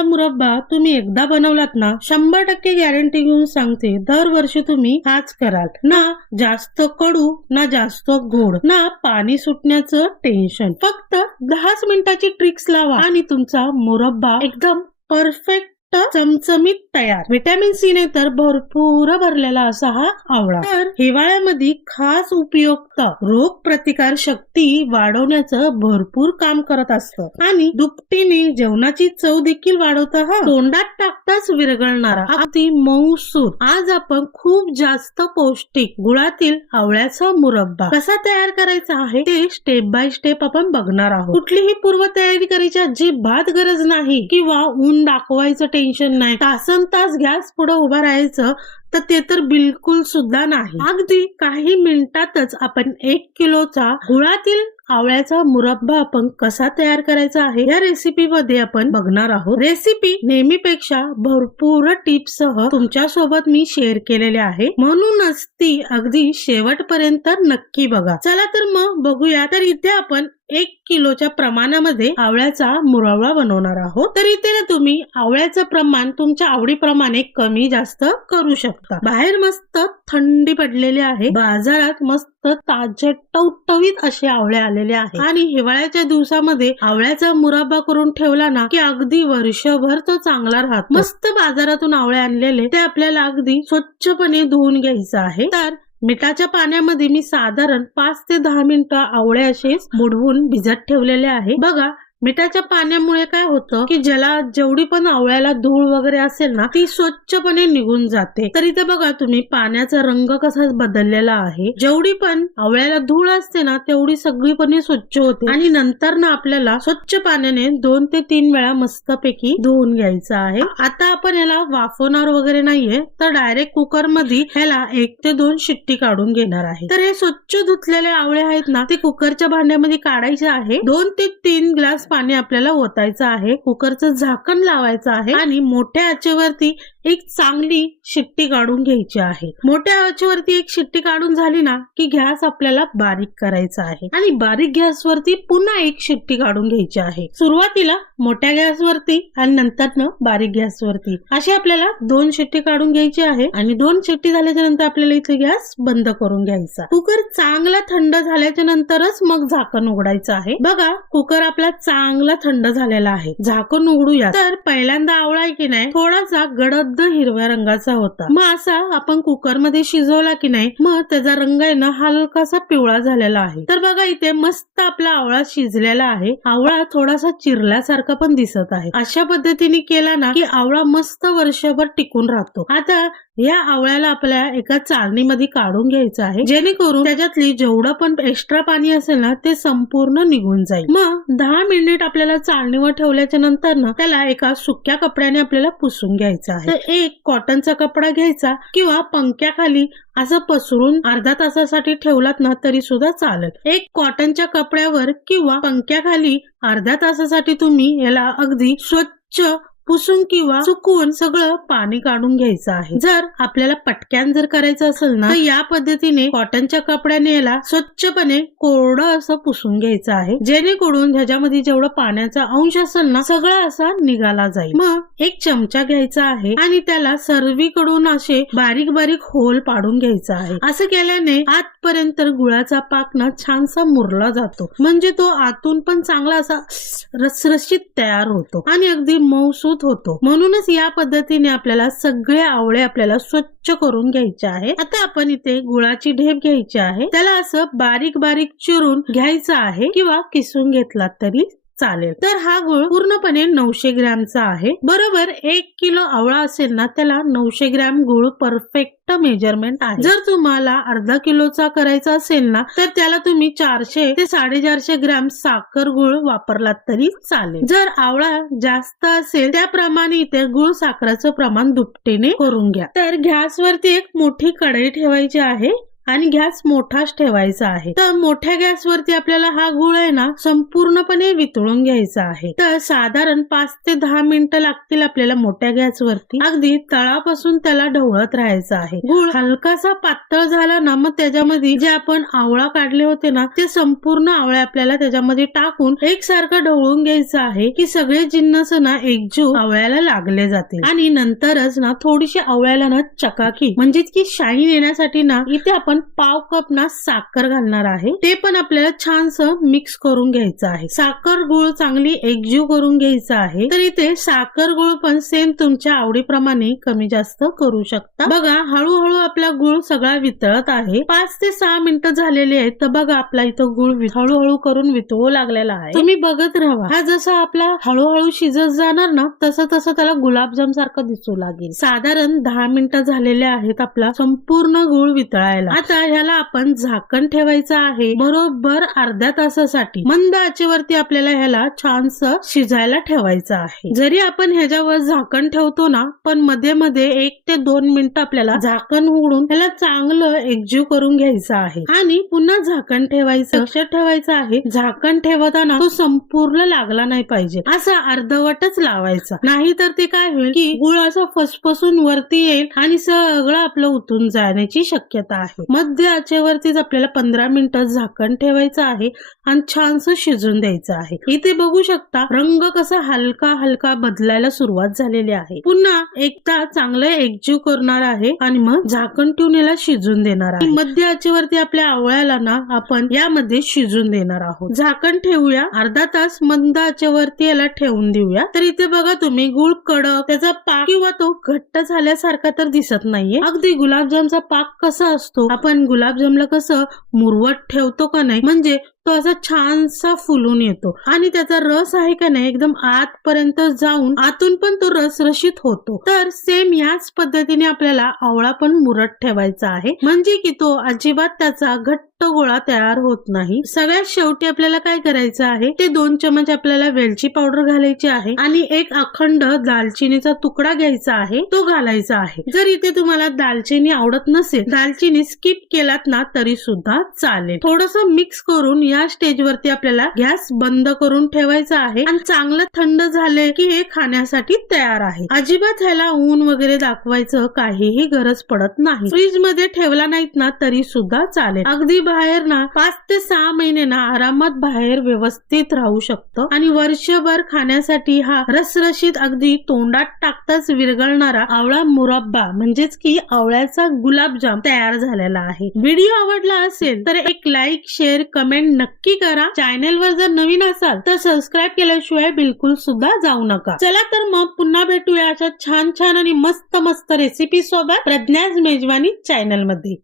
आवळ्याचा मुरब्बा तुम्ही एकदा बनवलात ना, 100% गॅरंटी घेऊन सांगते दरवर्षी तुम्ही हाच कराल. ना जास्त कडू ना जास्त गोड ना पाणी सुटण्याचं टेन्शन. फक्त 10 मिनिटाची ट्रिक्स लावा आणि तुमचा मुरब्बा एकदम परफेक्ट चमचमीत तयार. व्हिटॅमिन सी ने तर भरपूर भरलेला असा हा आवळा तर हिवाळ्यामध्ये खास उपयुक्त रोग प्रतिकार शक्ती वाढवण्याचं भरपूर काम करत असतं आणि दुपटीने जेवणाची चव देखील वाढवतं. हा तोंडात टाकताच विरघळणारा अगदी मऊसूत. आज आपण खूप जास्त पौष्टिक गुळातील आवळ्याचा मुरब्बा कसा तयार करायचा आहे ते स्टेप बाय स्टेप आपण बघणार आहोत. कुठलीही पूर्व तयारी करायची अजिबात गरज नाही किंवा ऊन दाखवायचं टेन्शन नाही. तासन तास गॅस पुढे उभा राहायचं तर ते तर बिलकुल सुद्धा नाही. अगदी काही मिनिटातच आपण 1 किलोचा गुळातील आवळ्याचा मुरब्बा आपण कसा तयार करायचा आहे या रेसिपी मध्ये आपण बघणार आहोत. रेसिपी नेहमीपेक्षा भरपूर टिप्स सह तुमच्या सोबत मी शेअर केलेले आहे, म्हणूनच ती अगदी शेवटपर्यंत नक्की बघा. चला तर मग बघूया. तर इथे आपण 1 किलोच्या प्रमाणामध्ये आवळ्याचा मुरब्बा बनवणार आहोत. तर इथे ना तुम्ही आवळ्याचं प्रमाण तुमच्या आवडीप्रमाणे कमी जास्त करू शकता. बाहेर मस्त थंडी पडलेली आहे, बाजारात मस्त ताजे टवटवीत असे आवळे आलेले आहेत आणि हिवाळ्याच्या दिवसामध्ये आवळ्याचा मुरब्बा करून ठेवला ना की अगदी वर्षभर तो चांगला राहतो. मस्त बाजारातून आवळे आणलेले ते आपल्याला अगदी स्वच्छपणे धुवून घ्यायचं आहे. तर मिठाच्या पाण्यामध्ये मी साधारण 5 ते 10 मिनिटं आवळे असेच बुडवून भिजत ठेवलेले आहे. बघा मिठाच्या पाण्यामुळे काय होतं की ज्याला जेवढी पण आवळ्याला धूळ वगैरे असेल ना ती स्वच्छपणे निघून जाते. तर इथे बघा तुम्ही पाण्याचा रंग कसा बदललेला आहे. जेवढी पण आवळ्याला धूळ असते ना तेवढी सगळीपणे स्वच्छ होते आणि नंतर ना आपल्याला स्वच्छ पाण्याने 2 ते 3 वेळा मस्तपैकी धुवून घ्यायचं आहे. आता आपण याला वाफवणार वगैरे नाहीये, तर डायरेक्ट कुकर मध्ये ह्याला 1 ते 2 शिट्टी काढून घेणार आहे. तर हे स्वच्छ धुतलेले आवळे आहेत ना ते कुकरच्या भांड्यामध्ये काढायचे आहे. 2 ते 3 ग्लास पाणी आपल्याला ओतायचं आहे. कुकरचं झाकण लावायचं आहे आणि मोठ्या आचेवरती एक चांगली शिट्टी काढून घ्यायची आहे. मोठ्या आचेवरती एक शिट्टी काढून झाली ना की गॅस आपल्याला बारीक करायचा आहे आणि बारीक गॅसवरती पुन्हा एक शिट्टी काढून घ्यायची आहे. सुरुवातीला मोठ्या गॅसवरती आणि नंतर बारीक गॅसवरती अशी आपल्याला 2 शिट्टी काढून घ्यायची आहे आणि 2 शिट्टी झाल्याच्या नंतर आपल्याला इथे गॅस बंद करून घ्यायचा. कुकर चांगला थंड झाल्याच्या नंतरच मग झाकण उघडायचं आहे. बघा कुकर आपला चांगला थंड झालेला आहे. झाकण उघडूया. तर पहिल्यांदा आवळा की नाही थोडासा गडद हिरव्या रंगाचा होता. मग असा आपण कुकर मध्ये शिजवला की नाही मग त्याचा रंग आहे ना हलकासा पिवळा झालेला आहे. तर बघा इथे मस्त आपला आवळा शिजलेला आहे. आवळा थोडासा चिरल्यासारखा पण दिसत आहे. अशा पद्धतीने केला ना की आवळा मस्त वर्षभर टिकून राहतो. आता या आवळ्याला आपल्याला एका चाळणीमध्ये काढून घ्यायचं आहे जेणेकरून त्याच्यातली जेवढं पण एक्स्ट्रा पाणी असेल ना ते संपूर्ण निघून जाईल. मग 10 मिनिट आपल्याला चाळणीवर ठेवल्याच्या नंतर ना त्याला एका सुक्या कपड्याने आपल्याला पुसून घ्यायचं आहे. तर एक कॉटनचा कपडा घ्यायचा किंवा पंख्याखाली असं पसरून अर्धा तासासाठी ठेवलात ना तरी सुद्धा चालेल. एक कॉटनच्या कपड्यावर किंवा पंख्याखाली अर्ध्या तासासाठी तुम्ही याला अगदी स्वच्छ पुसून किंवा सुकवून सगळं पाणी काढून घ्यायचं आहे. जर आपल्याला पटक्यान जर करायचं असेल ना तर या पद्धतीने कॉटनच्या कपड्याने याला स्वच्छपणे कोरडं असं पुसून घ्यायचं आहे जेणेकरून ह्याच्यामध्ये जेवढं पाण्याचा अंश असेल ना सगळं असा निघाला जाईल. मग एक चमचा घ्यायचा आहे आणि त्याला सर्वीकडून असे बारीक बारीक होल पाडून घ्यायचा आहे. असं केल्याने आतपर्यंत गुळाचा पाक ना छानसा मुरला जातो म्हणजे तो आतून पण चांगला असा रसरशीत तयार होतो आणि अगदी मऊसूत होतो. म्हणूनच या पद्धतीने आपल्याला सगळे आवळे आपल्याला स्वच्छ करून घ्यायचे आहे. आता आपण इथे गुळाची ढेप घ्यायची आहे. त्याला असं बारीक बारीक चिरून घ्यायचं आहे किंवा किसून घेतला तरी चालेल. तर हा गुळ पूर्णपणे 900 ग्रॅमचा आहे. बरोबर 1 किलो आवळा असेल ना त्याला 900 ग्रॅम गुळ परफेक्ट मेजरमेंट आहे. जर तुम्हाला अर्धा किलोचा करायचा असेल ना तर त्याला तुम्ही 400 ते 450 ग्रॅम साखर गुळ वापरलात तरी चालेल. जर आवळा जास्त असेल त्याप्रमाणे इथे गुळ साखराचं प्रमाण दुपटीने करून घ्या. तर गॅसवरती एक मोठी कढई ठेवायची आहे आणि गॅस मोठाच ठेवायचा आहे. तर मोठ्या गॅसवरती आपल्याला हा गुळ आहे ना संपूर्णपणे वितळून घ्यायचा आहे. तर साधारण 5 ते 10 मिनिटं लागतील आपल्याला मोठ्या गॅसवरती. अगदी तळापासून त्याला ढवळत राहायचं आहे. गुळ हलकासा पातळ झाला ना मग त्याच्यामध्ये जे आपण आवळा काढले होते ना ते संपूर्ण आवळे आपल्याला त्याच्यामध्ये टाकून एकसारखं ढवळून घ्यायचं आहे की सगळे जिन्नस ना एकजीव आवळ्याला लागले जातील. आणि नंतरच ना थोडीशी आवळ्याला ना चकाकी म्हणजे की शाईन येण्यासाठी ना इथे आपण पाव कप ना साखर घालणार आहे. ते पण आपल्याला छानसं मिक्स करून घ्यायचं आहे. साखर गुळ चांगली एकजीव करून घ्यायचं आहे. तर इथे साखर गुळ पण सेम तुमच्या आवडीप्रमाणे कमी जास्त करू शकता. बघा हळूहळू आपला गुळ सगळा वितळत आहे. 5 ते 6 मिनिटं झालेली आहेत. तर बघा आपला इथं गुळ हळूहळू करून वितळू लागलेला आहे. तुम्ही बघत राहा. हा जसा आपला हळूहळू शिजत जाणार ना तसं तसं त्याला गुलाबजाम सारखं दिसू लागेल. साधारण 10 मिनिटं झालेले आहेत आपला संपूर्ण गुळ वितळायला. आता ह्याला आपण झाकण ठेवायचं आहे बरोबर अर्ध्या तासासाठी. मंद आचेवरती आपल्याला ह्याला छानसं शिजायला ठेवायचं आहे. जरी आपण ह्याच्यावर झाकण ठेवतो ना पण मध्ये मध्ये 1 ते 2 मिनिटं आपल्याला झाकण उघडून ह्याला चांगलं एकजीव करून घ्यायचं आहे आणि पुन्हा झाकण ठेवायचं. लक्षात ठेवायचं आहे झाकण ठेवताना तो संपूर्ण लागला नाही पाहिजे. असा अर्धवटच लावायचा. नाही तर ते काय होईल की गुळ असं फसफसून वरती येईल आणि सगळं आपलं उतून जाण्याची शक्यता आहे. मध्य आचेवरतीच आपल्याला 15 मिनिटं झाकण ठेवायचं आहे आणि छानसं शिजून द्यायचं आहे. इथे बघू शकता रंग कसा हलका हलका बदलायला सुरुवात झालेली आहे. पुन्हा एकदा चांगलं एकजीव करणार आहे आणि मग झाकण ठेवून याला शिजून देणार आहे. मध्य आचेवरती आपल्या आवळ्याला ना आपण यामध्ये शिजून देणार आहोत. झाकण ठेवूया. अर्धा तास मंद आचेवरती याला ठेवून देऊया. तर इथे बघा तुम्ही गुळ कडक त्याचा पाक किंवा तो घट्ट झाल्यासारखा तर दिसत नाहीये. अगदी गुलाबजामचा पाक कसा असतो आपण गुलाबजामला कसं मुरवट ठेवतो का नाही म्हणजे तो असा छानसा फुलून येतो आणि त्याचा रस आहे का नाही एकदम आतपर्यंत जाऊन आतून पण तो रसरशीत होतो. तर सेम याच पद्धतीने आपल्याला आवळा पण मुरत ठेवायचा आहे म्हणजे की तो अजिबात त्याचा घट्ट गोळा तयार होत नाही. सगळ्यात शेवटी आपल्याला काय करायचं आहे ते 2 चमच आपल्याला वेलची पावडर घालायची आहे आणि एक अखंड दालचिनीचा तुकडा घ्यायचा आहे तो घालायचा आहे. जर इथे तुम्हाला दालचिनी आवडत नसेल दालचिनी स्किप केलात ना तरी सुद्धा चालेल. थोडस मिक्स करून या स्टेजवरती आपल्याला गॅस बंद करून ठेवायचा आहे आणि चांगलं थंड झाले की हे खाण्यासाठी तयार आहे. अजिबात ह्याला ऊन वगैरे दाखवायचं काहीही गरज पडत नाही. फ्रीज मध्ये ठेवला नाहीत ना तरी सुद्धा चालेल. अगदी बाहेर ना 5 ते 6 महिने ना आरामात बाहेर व्यवस्थित राहू शकतं आणि वर्षभर खाण्यासाठी हा रसरशीत अगदी तोंडात टाकताच विरघळणारा आवळा मुरब्बा म्हणजेच की आवळ्याचा गुलाबजाम तयार झालेला आहे. व्हिडिओ आवडला असेल तर एक लाईक शेअर कमेंट नक्की करा. चॅनेलवर जर नवीन असाल तर सबस्क्राईब केल्याशिवाय बिलकुल सुद्धा जाऊ नका. चला तर मग पुन्हा भेटूया अशा छान छान आणि मस्त मस्त रेसिपी सोबत प्रज्ञाज मेजवानी चॅनल मध्ये.